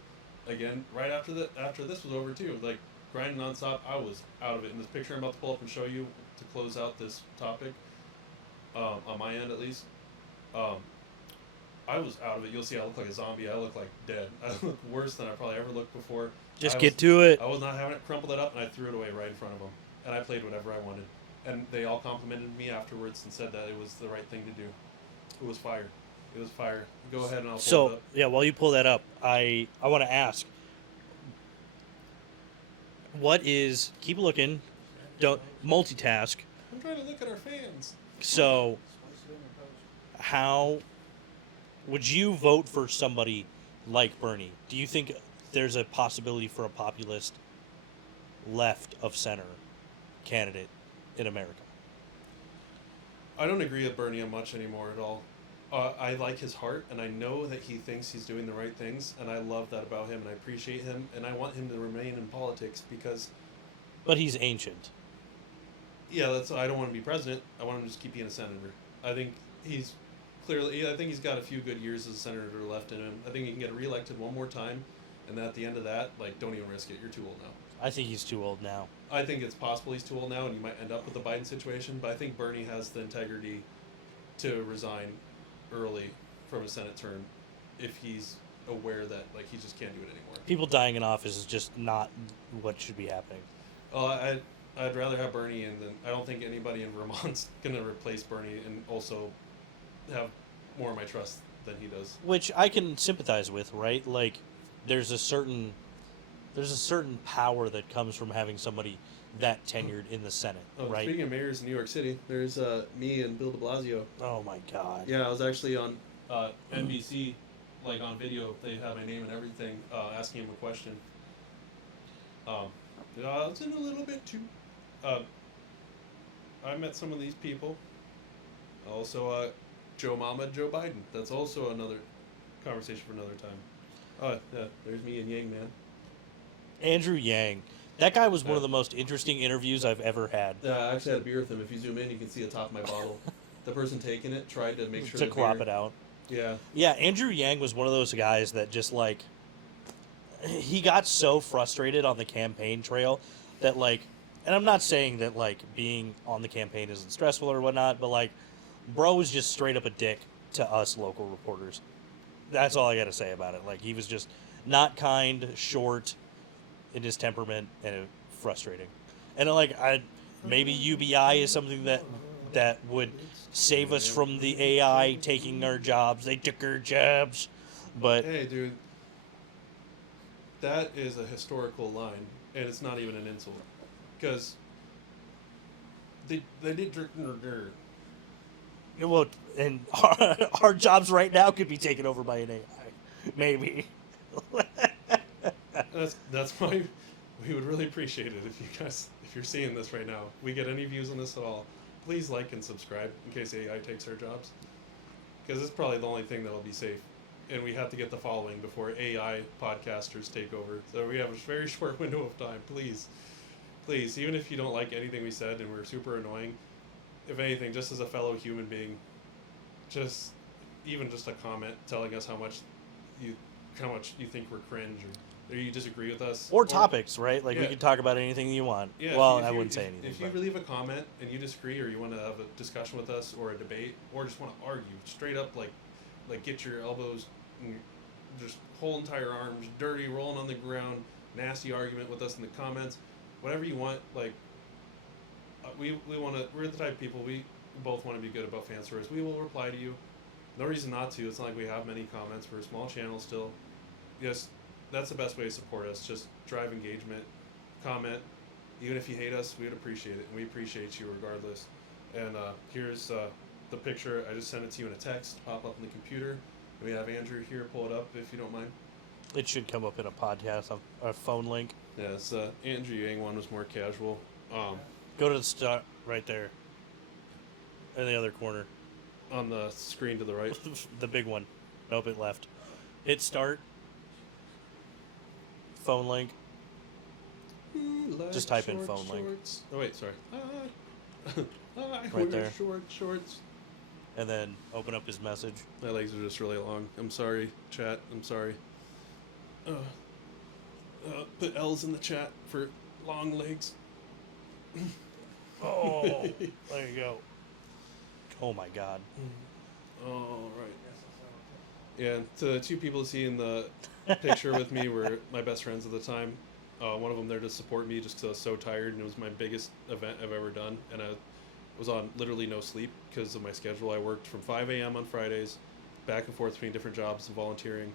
again right after this was over too. Like grinding nonstop. I was out of it. And this picture I'm about to pull up and show you to close out this topic, on my end at least, I was out of it. You'll see I look like a zombie. I look like dead. I look worse than I probably ever looked before. Get to it. I was not having it. Crumpled it up and I threw it away right in front of them. And I played whatever I wanted. And they all complimented me afterwards and said that it was the right thing to do. It was fire. It was fire. Go ahead and I'll pull it up. Yeah, while you pull that up, I want to ask, what is, keep looking, don't multitask. I'm trying to look at our fans. So, how would you vote for somebody like Bernie? Do you think there's a possibility for a populist left of center candidate in America? I don't agree with Bernie much anymore at all. I like his heart, and I know that he thinks he's doing the right things, and I love that about him, and I appreciate him, and I want him to remain in politics because... But he's ancient. Yeah, I don't want him to be president. I want him to just keep being a senator. I think he's got a few good years as a senator left in him. I think he can get reelected one more time, and at the end of that, don't even risk it. You're too old now. I think he's too old now. I think it's possible he's too old now, and you might end up with the Biden situation, but I think Bernie has the integrity to resign early from a Senate term if he's aware that he just can't do it anymore. People dying in office is just not what should be happening. I'd rather have Bernie in than... I don't think anybody in Vermont's going to replace Bernie and also have more of my trust than he does. Which I can sympathize with, right? There's a certain power that comes from having somebody that tenured in the Senate, right? Speaking of mayors in New York City, there's me and Bill de Blasio. Oh my God. Yeah, I was actually on NBC, on video. They had my name and everything, asking him a question. I was in a little bit too. I met some of these people. Also, Joe Biden. That's also another conversation for another time. Yeah, there's me and Yang Man. Andrew Yang. That guy was one of the most interesting interviews I've ever had. I actually had a beer with him. If you zoom in, you can see the top of my bottle. The person taking it tried to make sure to crop it out. Yeah. Yeah, Andrew Yang was one of those guys that just he got so frustrated on the campaign trail that and I'm not saying that being on the campaign isn't stressful or whatnot, but bro was just straight up a dick to us local reporters. That's all I got to say about it. He was just not kind, short in his temperament, and frustrating. And maybe UBI is something that would save us from the AI taking our jobs. They took our jobs, but hey, dude, that is a historical line, and it's not even an insult, because they did drink. Well, and our jobs right now could be taken over by an AI, maybe. That's why we would really appreciate it if you're seeing this right now, we get any views on this at all, please like and subscribe in case AI takes our jobs, because it's probably the only thing that'll be safe, and we have to get the following before AI podcasters take over. So we have a very short window of time. Please, even if you don't like anything we said and we're super annoying, if anything, just as a fellow human being, just a comment telling us how much you think we're cringe, or you disagree with us, or topics, right? We can talk about anything you want. Yeah, well, I wouldn't say anything. If you leave a comment and you disagree, or you want to have a discussion with us, or a debate, or just want to argue straight up, get your elbows, and just whole entire arms dirty, rolling on the ground, nasty argument with us in the comments, whatever you want. We want to. We're the type of people, we both want to be good about fan stories. We will reply to you. No reason not to. It's not like we have many comments. We're a small channel still. Yes, that's the best way to support us. Just drive engagement, comment. Even if you hate us, we would appreciate it, and we appreciate you regardless. And here's the picture. I just sent it to you in a text. Pop up on the computer. We have Andrew here. Pull it up if you don't mind. It should come up in a podcast, a phone link. Yes, Andrew Yang one was more casual. Go to the start right there, in the other corner. On the screen to the right. The big one. Nope, it left. Hit start. Phone link. Just type in phone link. Oh wait, sorry. Right there. Shorts. And then open up his message. My legs are just really long. I'm sorry, chat. I'm sorry. Put L's in the chat for long legs. Oh, there you go. Oh my God. All right. Yeah, the two people you see in the picture with me were my best friends at the time. One of them there to support me just because I was so tired, and it was my biggest event I've ever done. And I was on literally no sleep because of my schedule. I worked from 5 a.m. on Fridays, back and forth between different jobs and volunteering,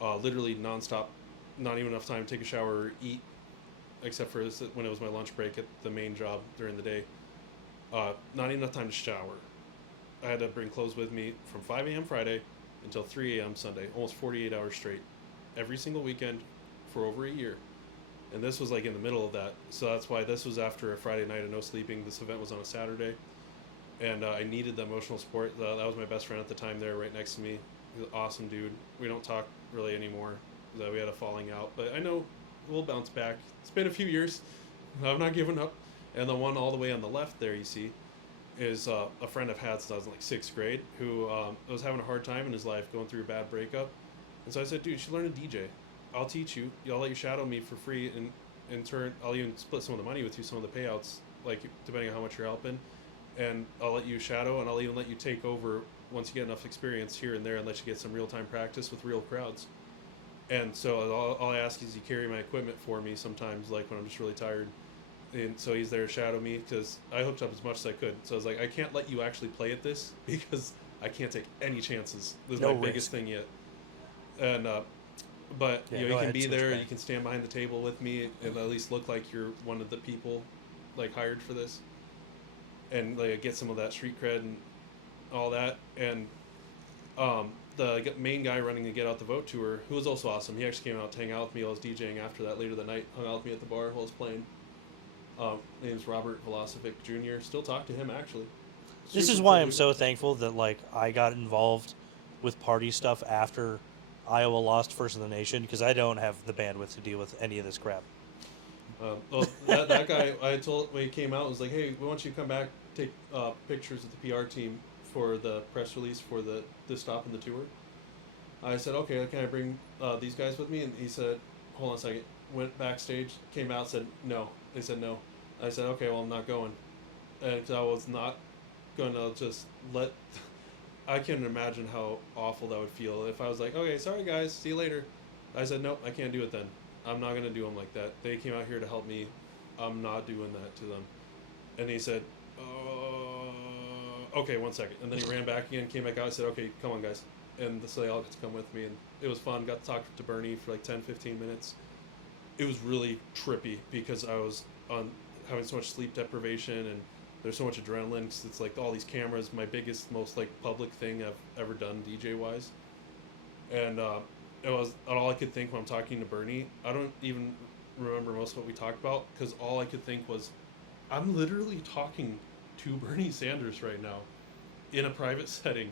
literally nonstop, not even enough time to take a shower or eat, except for when it was my lunch break at the main job during the day. Not even enough time to shower. I had to bring clothes with me from 5 a.m. Friday until 3 a.m. Sunday, almost 48 hours straight, every single weekend for over a year. And this was like in the middle of that. So that's why this was after a Friday night of no sleeping. This event was on a Saturday. And I needed the emotional support. That was my best friend at the time there right next to me. He's an awesome dude. We don't talk really anymore. We had a falling out. But I know we'll bounce back. It's been a few years. I've not given up. And the one all the way on the left there you see is a friend I've had since I was in like 6th grade who was having a hard time in his life going through a bad breakup. And so I said, dude, you should learn to DJ. I'll teach you. I'll let you shadow me for free, and in turn, I'll even split some of the money with you, some of the payouts, like depending on how much you're helping. And I'll let you shadow, and I'll even let you take over once you get enough experience here and there, and let you get some real-time practice with real crowds. And so all I ask is you carry my equipment for me sometimes, like when I'm just really tired. And so he's there to shadow me because I hooked up as much as I could. So I was like, I can't let you actually play at this because I can't take any chances. This is my biggest thing yet. And but yeah, you know, you can be there, back. you can stand behind the table with me, and at least look like you're one of the people, like hired for this, and like get some of that street cred and all that. And the main guy running the Get Out the Vote tour, who was also awesome, he actually came out to hang out with me while I was DJing after that later that night. Hung out with me at the bar while I was playing. Name's Robert Velosovic Jr. Still talk to him actually. This is why I'm so thankful that like I got involved with party stuff after Iowa lost First in the Nation, because I don't have the bandwidth to deal with any of this crap. Well, that guy, I told when he came out, was like, hey, we want you to come back, take pictures with the PR team for the press release for the stop in the tour. I said, okay, can I bring these guys with me? And he said, hold on a second. Went backstage, came out, said no. They said no. I said, okay, well, I'm not going. And I was not going to just let... I can't imagine how awful that would feel if I was like, okay, sorry guys, see you later. I said, nope, I can't do it then. I'm not going to do them like that. They came out here to help me. I'm not doing that to them. And he said, okay, 1 second. And then he ran back again, came back out. I said, okay, come on guys. And so they all got to come with me. And it was fun. Got to talk to Bernie for like 10, 15 minutes. It was really trippy because I was having so much sleep deprivation, and there's so much adrenaline because it's like all these cameras, my biggest, most like public thing I've ever done DJ wise. And it was all I could think when I'm talking to Bernie. I don't even remember most of what we talked about because all I could think was, I'm literally talking to Bernie Sanders right now in a private setting,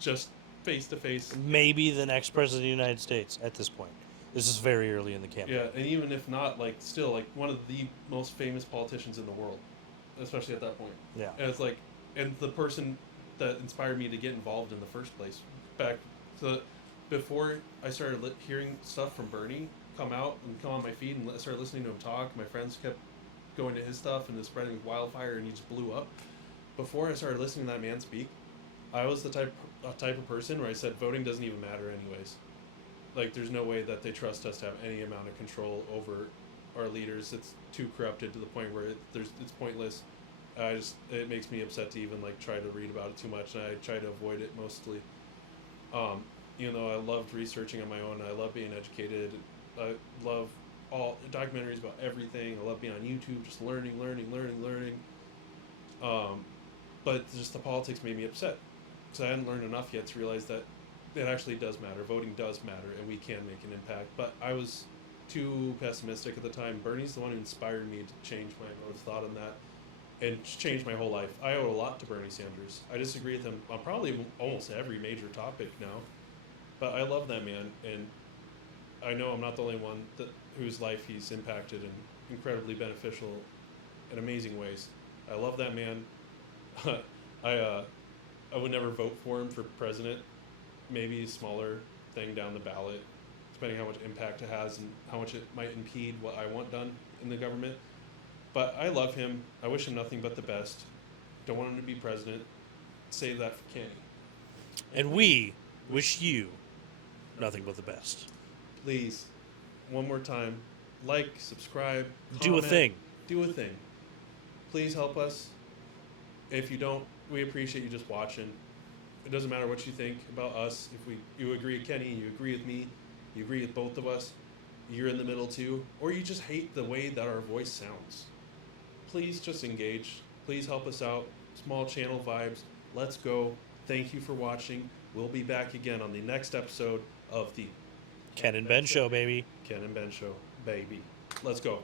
just face to face. Maybe the next president of the United States at this point. This is very early in the campaign. Yeah, and even if not, like still like one of the most famous politicians in the world, especially at that point. Yeah. And it's like, and the person that inspired me to get involved in the first place. Back to before I started hearing stuff from Bernie come out and come on my feed, and I started listening to him talk. My friends kept going to his stuff, and it was spreading wildfire, and he just blew up. Before I started listening to that man speak, I was the type of person where I said voting doesn't even matter anyways. Like, there's no way that they trust us to have any amount of control over our leaders. It's too corrupted to the point where it's pointless. It makes me upset to even like try to read about it too much, and I try to avoid it mostly. You know, I loved researching on my own. I love being educated. I love all documentaries about everything. I love being on YouTube, just learning. But just the politics made me upset because I hadn't learned enough yet to realize that it actually does matter. Voting does matter, and we can make an impact. But I was too pessimistic at the time. Bernie's the one who inspired me to change my mode of thought on that, and changed my whole life. I owe a lot to Bernie Sanders. I disagree with him on probably almost every major topic now, but I love that man, and I know I'm not the only one whose life he's impacted in incredibly beneficial and amazing ways. I love that man. I would never vote for him for president. Maybe a smaller thing down the ballot, depending how much impact it has and how much it might impede what I want done in the government. But I love him. I wish him nothing but the best. Don't want him to be president. Save that for Kenny. And we wish you nothing but the best. Please, one more time, like, subscribe, comment, do a thing. Do a thing. Please help us. If you don't, we appreciate you just watching. It doesn't matter what you think about us. If you agree with Kenny, you agree with me, you agree with both of us, you're in the middle too, or you just hate the way that our voice sounds. Please just engage. Please help us out. Small channel vibes. Let's go. Thank you for watching. We'll be back again on the next episode of the Ken and Ben Show, baby. Ken and Ben Show, baby. Let's go.